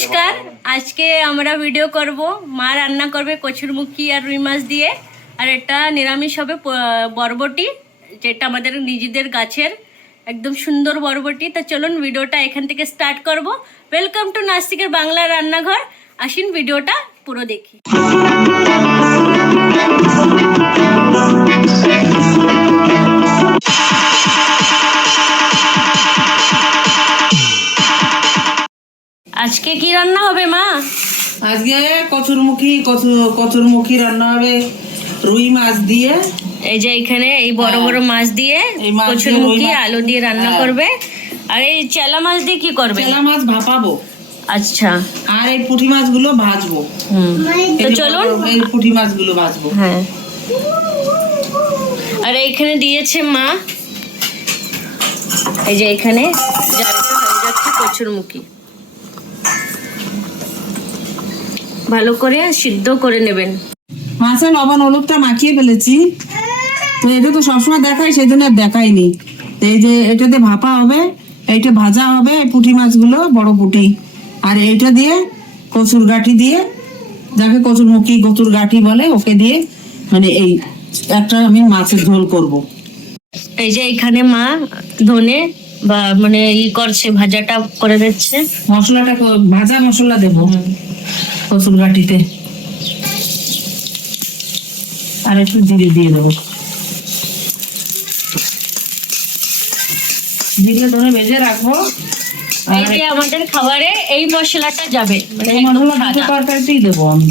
নমস্কার। আজকে আমরা ভিডিও করব, মা রান্না করবে কচুরমুখী আর রুই মাছ দিয়ে, আর এটা নিরামিষ হবে বরবটি, যেটা আমাদের নিজেদের গাছের একদম সুন্দর বরবটি। তা চলুন ভিডিওটা এখান থেকে স্টার্ট করব। ওয়েলকাম টু নাস্তিকের বাংলা রান্নাঘর। আসুন ভিডিওটা পুরো দেখি। আজকে কি রান্না হবে মা? আজকে কচুরমুখী রান্না হবে রুই মাছ দিয়ে। এই যে এখানে এই বড় বড় মাছ দিয়ে কচুরমুখী আলু দিয়ে রান্না করবে। আর এই চেলা মাছ দিয়ে কি করবে? চেলা মাছ ভাপাবো। আচ্ছা। আর এই পুঁটি মাছগুলো ভাজবো। তো চলুন এই পুঁটি মাছগুলো ভাজবো। হ্যাঁ। আর এইখানে দিয়েছে মা, এই যে এখানে জালটা হয়ে যাচ্ছে কচুরমুখী। ভালো করে সিদ্ধ করে নেবেন। মাছে লবণ হলুদটা মাখিয়ে ফেলেছি, তো এটা তো সবসময় দেখাই, সেই জন্য আর দেখাইনি। এই যে এটাতে ভাপা হবে, এইটা ভাজা হবে, পুঁটি মাছগুলো বড় পুঁটি, আর এইটা দিয়ে কচুর গাঁটি দিয়ে, যাকে কচুরমুখী কচুর গাঁটি বলে, ওকে দিয়ে মানে এই একটা আমি মাছের ঝোল করব। এই যে এখানে মা ধনে বা মানে করছে, ভাজাটা করে দিচ্ছে। মশলাটা ভাজা মশলা দেবো কচুর গাঁটিতে, আর একটু জিরে দিয়ে দেবো। জিরে ধরে ভেজে রাখবো। এই যে আমাদের খাবারে এই মশলাটা যাবে, মানে এই মশলা দুটো তরকারিতেই দেবো আমি,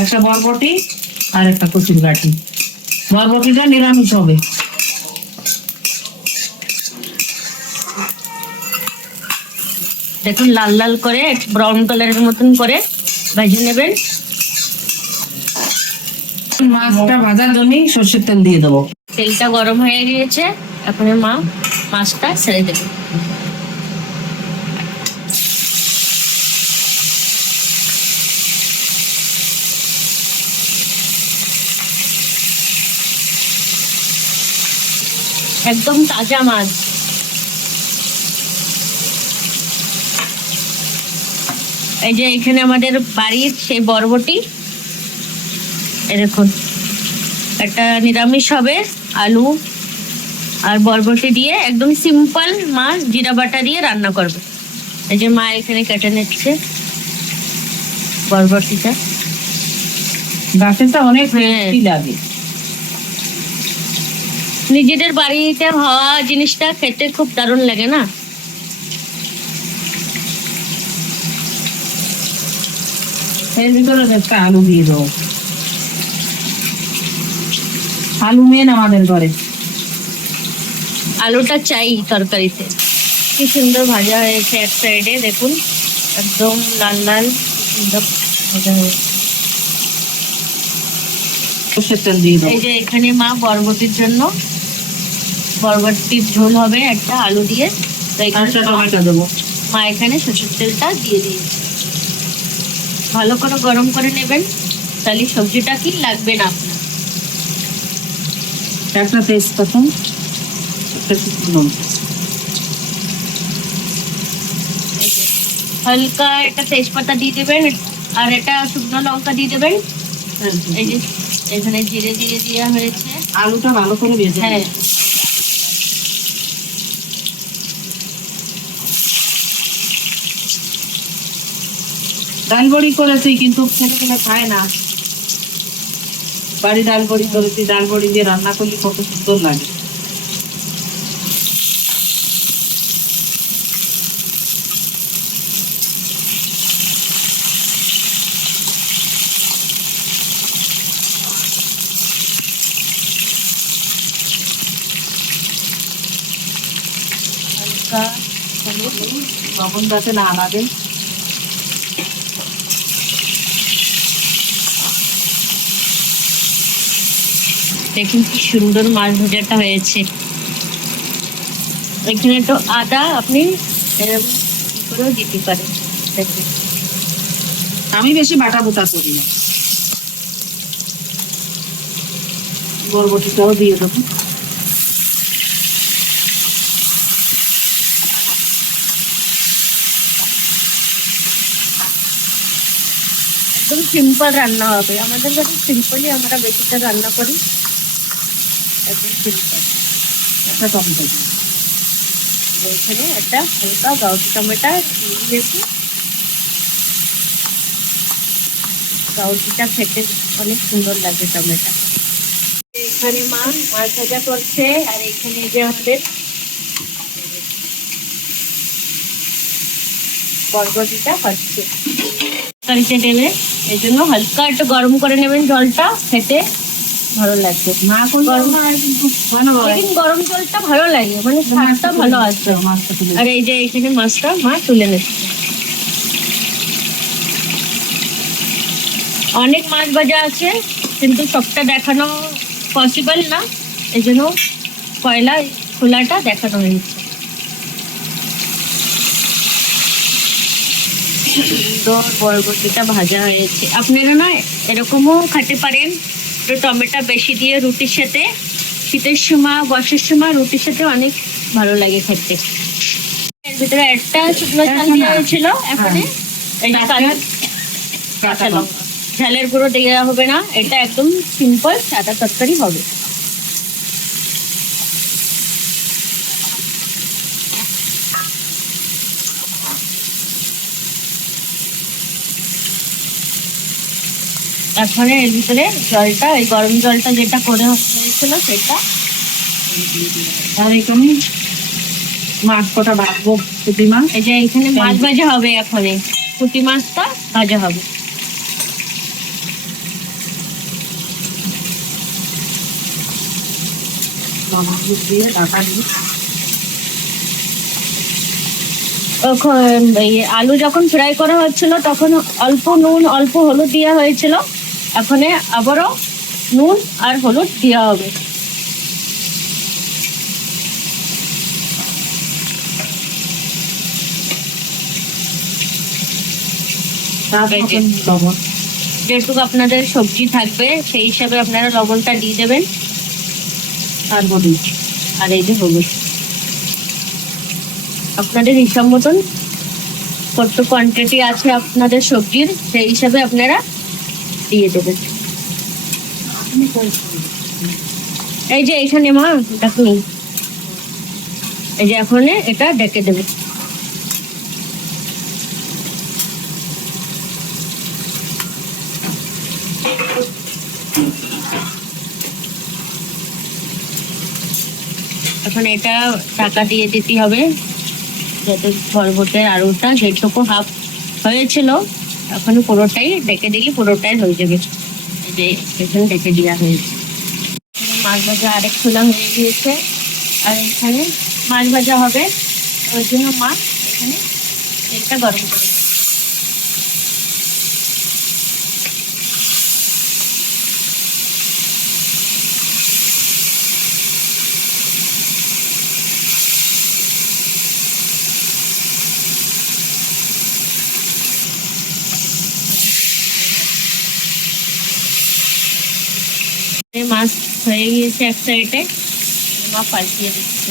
একটা বরবটি আর একটা কচুর গাঁটি। বরবটিটা নিরামিষ হবে। দেখুন লাল লাল করে ব্রাউন কালারের মতন করে ভেজে নেবেন। মাছটা ভাজার জন্য সর্ষের তেল দিয়ে দেবো। তেলটা গরম হয়ে গিয়েছে, এখন মা মাছটা ছেড়ে দেবে। একদম তাজা মাছ। এই যে এখানে আমাদের বাড়ির সেই বরবটি, দেখুন একটা নিরামিষ হবে, আলু আর বরবটি দিয়ে একদম সিম্পল মাছ জিরা বাটা দিয়ে রান্না করবে। এই যে মা এখানে কেটে নিচ্ছে বরবটিটা। গাছেরটা অনেক টেস্টি লাগে। নিজেদের বাড়িতে হওয়া জিনিসটা খেতে খুব দারুণ লাগে না? এর ভিতরে একটা আলু দিয়ে দেবো। আলু মেন আমাদের ঘরে। আলুটা চাই তরকারিতে। কি সুন্দর ভাজা হয়েছে এক সাইডে, দেখুন একদম লাল লাল সুন্দর ভাজা হয়েছে। সর্ষের তেল দিয়ে দেবো। এই যে এখানে মা বরবটির জন্য বরবটির ঝোল হবে একটা আলু দিয়ে, তো এখানে টমেটো দেবো। মা এখানে সরষের তেলটা দিয়ে দিয়েছে। ভালো করে গরম করে নেবেন, তাহলে সবজিটা কি লাগবে না আপনার। একটা তেজপাতা, একটা নুন, হালকা একটা তেজপাতা দিয়ে দেবেন, আর এটা শুকনো লঙ্কা দিয়ে দেবেন। এই যে এখানে জিরে দিয়ে দেওয়া হয়েছে। আলুটা ভালো করে ভেজে। হ্যাঁ, ডাল বড়ি করেছি, কিন্তু ছেলেপেলে খায় না। বাড়ি ডাল বড়ি করেছি, ডাল বড়ি দিয়ে রান্না করলে কত সুন্দর লাগে। হালকা লবণ যাতে না লাগে। দেখুন কি সুন্দর মাছ ভাজাটা হয়েছে। এখানে একটু আদা আপনি এরকম করেও দিতে পারেন। দেখুন আমি বেশি বাটা বুটা করি না। বরবটিটাও দিয়ে দেবো। একদম সিম্পল রান্না হবে, আমাদের কাছে সিম্পলই আমরা বেশিটা রান্না করি, একদম সিম্পল। একটা টমেটো এখানে একটা হালকা গাউটি টমেটো দিয়েছি, গাউটিটা খেতে অনেক সুন্দর লাগে টমেটো। এখানে মা মাছ ভাজা করছে, আর এখানে যে আমাদের বরবটিটা হচ্ছে তরকারিতে দেবে, এই জন্য হালকা একটু গরম করে নেবেন, জলটা খেতে ভালো লাগবে। না করলে গরম কিন্তু ভালো হয়। লেকিন গরম জলটা ভালো লাগে, মানে স্বাদটা ভালো আসবে। মাছটা তুলে আর এই যে এখানে মাছটা মা তুলে নিচ্ছে। অনেক মাছ ভাজা আছে, কিন্তু সবটা দেখানো পসিবল না, এই জন্য পয়লা খোলাটা দেখানো হয়েছে। সুন্দর বরবটিটা ভাজা হয়েছে। আপনারা না এরকমও খেতে পারেন, একটু টমেটো বেশি দিয়ে রুটির সাথে, শীতের সময় বর্ষার সময় রুটির সাথে অনেক ভালো লাগে খেতে। এর ভিতরে একটা শুকনো ঝাল দেওয়া হয়েছিল, এখন এই যে কাঁচা লঙ্কা, ঝালের গুঁড়ো দেওয়া হবে না, এটা একদম সিম্পল সাদা তরকারি হবে। এখন এর ভিতরে জলটা, ওই গরম জলটা যেটা করে হয়েছিল সেটা, আর এখানে মাছ কটা ভাজবো, পুঁটি মাছ। এই যে এখানে মাছ ভাজা হবে, এখন পুঁটি মাছটা ভাজা হবে। লবণ দিয়ে ঢাকা দিই। আলু যখন ফ্রাই করা হচ্ছিল তখন অল্প নুন অল্প হলুদ দেওয়া হয়েছিল, এখন আবারও নুন আর হলুদ দেওয়া হবে। লবণ যেটুকু আপনাদের সবজি থাকবে সেই হিসাবে আপনারা লবণটা দিয়ে দেবেন, আর বলি আর এই যে হলুদ আপনাদের হিসাব মতন, কত কোয়ান্টিটি আছে আপনাদের সবজির সেই হিসাবে আপনারা দিয়ে দেবেন। এই যে এখানে মা দেখুন, এই যে এখন এটা ডেকে দেবে। এখন এটা টাকা দিয়ে দিতে হবে, যাতে বরবটির আলুটা যেটুকু হাফ হয়েছিল এখন পুরোটাই ডেকে দিলে পুরোটাই হয়ে যাবে। এই যে এখানে ডেকে দেওয়া হয়েছে। মাছ ভাজা আরেক খোলা হয়ে গিয়েছে, আর এখানে মাছ ভাজা হবে, ওই জন্য মা এখানে তেলটা গরম করে নেবে। মাছ হয়ে গিয়েছে এক সাইডে, মা পাল্টিয়ে দিচ্ছে।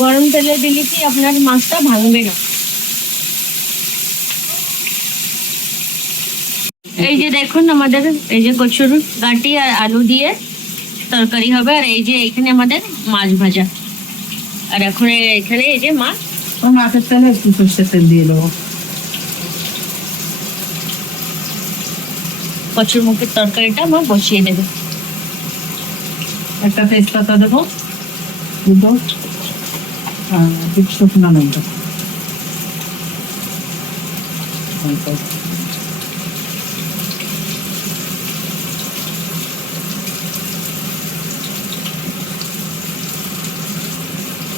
গরম তেলে দিলে কি আপনার মাছটা ভাঙবে না। এই যে দেখুন আমাদের এই যে কচুর গাঁটি আর আলু দিয়ে তরকারি হবে, আর এই যে এখানে আমাদের মাছ ভাজা, আর এখন এখানে এই যে মা মাছের তেলে একটু সর্ষের তেল দিয়ে দেবো। কচুর মুখের তরকারিটা মা বসিয়ে দেবে। একটা তেজপাতা দেবো, দুটো শুকনো লঙ্কা,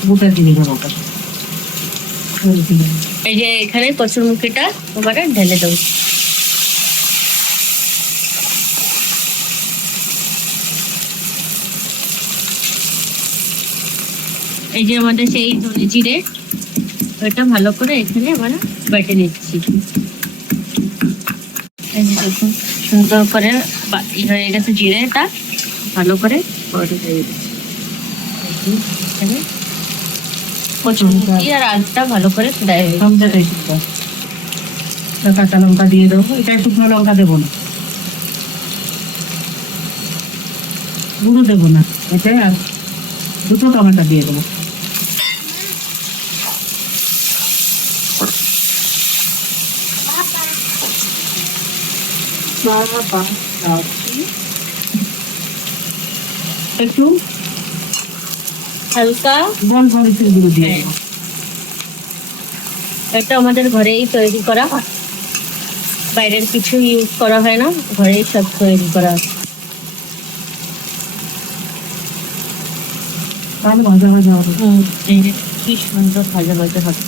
গোটা জিরে দেবো। এই যে এখানে কচুর মুখিটা এবারে ঢেলে দেবো। এই যে আমাদের সেই ধনে জিরে, ওইটা ভালো করে এখানে আমরা বেটে নিচ্ছি। এই যে দেখুন সুন্দর করে হয়ে গেছে জিরেটা, ভালো করে এখানে কচুরমুখী আর আলুটা ভালো করে ফ্রাই হয়ে গেছে। সব জায়গায় দিতে হবে। এটা কাঁচা লঙ্কা দিয়ে দেবো, এটা শুকনো লঙ্কা দেবো না, গুঁড়ো দেবো না, এটাই আর দুটো টমেটো দিয়ে দেবো। একটু হালকা গোলমরিচের গুঁড়ো দিয়ে দেবো। এটা আমাদের ঘরেই তৈরি করা, বাইরের কিছু ইউজ করা হয় না, ঘরেই সব তৈরি করা হয়। তাহলে ভাজা ভাজা হবে। এই যে কি সুন্দর ভাজা ভাজা হবে।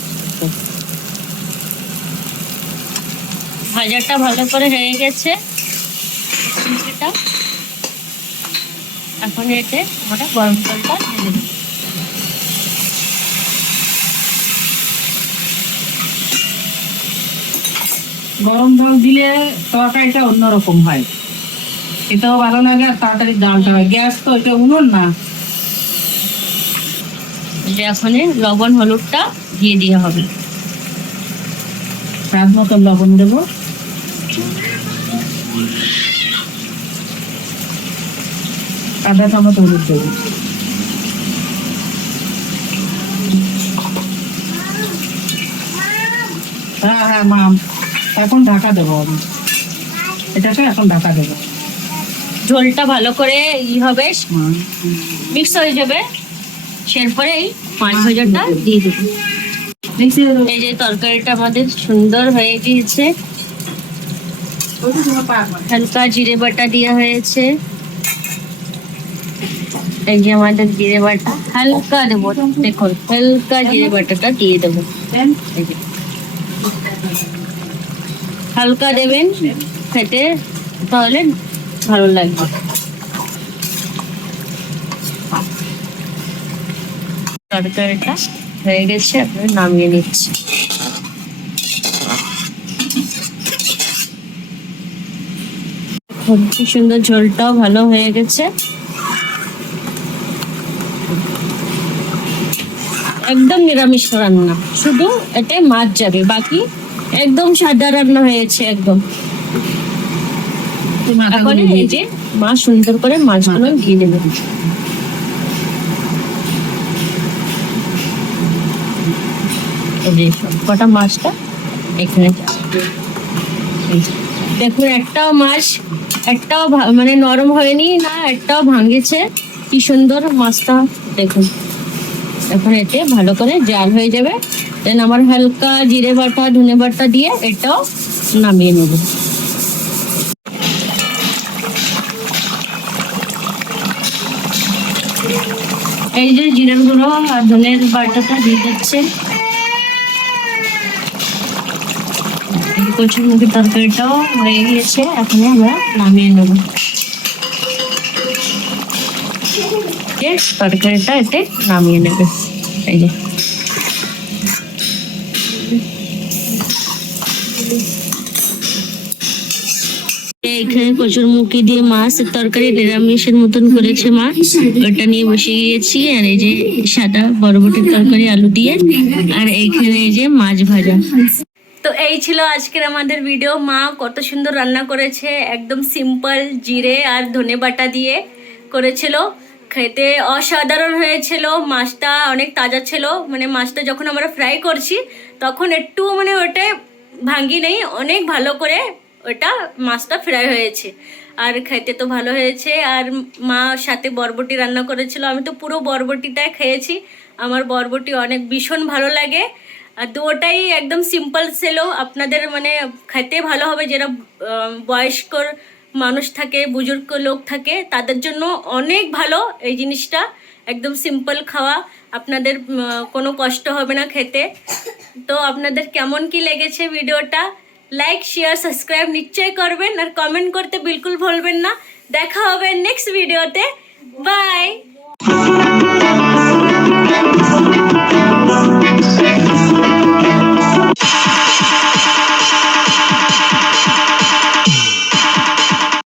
ভাজাটা ভালো করে হয়ে গেছে। এটা এখন এতে আমরা গরম জলটা ঢেলে দেব। গরম জল দিলে তরকারিটা অন্যরকম হয়, এটাও ভালো লাগে আর তাড়াতাড়ি ডালটা হয়। গ্যাস তো এটা উনুন না। যে এখন লবণ হলুদটা দিয়ে দেওয়া হবে। স্বাদ মতো লবণ দেবো, আধা চামচ হলুদ দেবো। হ্যাঁ হ্যাঁ মা, এখন ঢাকা দেবো আমি, এটাকে এখন ঢাকা দেবো। ঝোলটা ভালো করে হবে, মিক্স হয়ে যাবে, এরপরে এই মাছ ভাজাটা দিয়ে দেবো। এই যে তরকারিটা আমাদের সুন্দর হয়ে গিয়েছে, হালকা জিরে বাটা দেওয়া হয়েছে। এই যে আমাদের জিরে বাটা হালকা দেবো, দেখুন হালকা জিরে বাটাটা দিয়ে দেবো। এই যে হালকা দেবেন, খেতে তাহলে ভালো লাগবে। তরকারিটা হয়ে গেছে, আপনার নামিয়ে নিচ্ছি। কি সুন্দর, ঝোলটাও ভালো হয়ে গেছে, একদম নিরামিষ রান্না, শুধু এতে মাছ যাবে, বাকি একদম সাদা রান্না হয়েছে একদম। এখন এই যে মাছ সুন্দর করে মাছগুলো দিয়ে দেবেন। এই যে কটা মাছটা এখানে দেখুন, একটাও মাছ একটাও মানে নরম হয়নি না, একটাও ভাঙেছে, কি সুন্দর মাছটা দেখুন। এখন এতে ভালো করে জাল হয়ে যাবে, দেন আমার হালকা জিরে বাটা ধনে বাটা দিয়ে এটাও নামিয়ে নেব। এই যে জিরের গুঁড়ো আর ধনের বাটাটা দিয়ে যাচ্ছে। কচুরমুখীর তরকারিটাও হয়ে গিয়েছে, এখন আমরা নামিয়ে নেব। তরকারিটা এতে নামিয়ে নেবে। এই যে এখানে কচুরমুখী দিয়ে মাছের তরকারি নিরামিষের মতন করেছে মা, ওটা নিয়ে বসে গিয়েছি। আর এই যে সাদা বরবটির তরকারি আলু দিয়ে, আর এইখানে এই যে মাছ ভাজা। তো এই ছিল আজকের আমাদের ভিডিও। মা কত সুন্দর রান্না করেছে, একদম সিম্পল জিরে আর ধনে বাটা দিয়ে করেছিল, খেতে অসাধারণ হয়েছিল। মাছটা অনেক তাজা ছিল, মানে মাছটা যখন আমরা ফ্রাই করছি তখন একটু মানে ওটা ভাঙ্গি নেই, অনেক ভালো করে ওটা মাছটা ফ্রাই হয়েছে, আর খেতে তো ভালো হয়েছে। আর মা সাথে বরবটি রান্না করেছিল, আমি তো পুরো বরবটিটাই খেয়েছি, আমার বরবটি অনেক ভীষণ ভালো লাগে। আর দুটোটাই একদম সিম্পল ছিল, আপনাদের মানে খেতে ভালো হবে, যারা বয়স্ক মানুষ থাকে, বুজুর্গ লোক থাকে, তাদের জন্য অনেক ভালো এই জিনিসটা, একদম সিম্পল খাওয়া, আপনাদের কোনো কষ্ট হবে না খেতে। তো আপনাদের কেমন কি লেগেছে ভিডিওটা, লাইক শেয়ার সাবস্ক্রাইব নিশ্চয়ই করবেন, আর কমেন্ট করতে বিলকুল ভুলবেন না। দেখা হবে নেক্সট ভিডিওতে, বাই।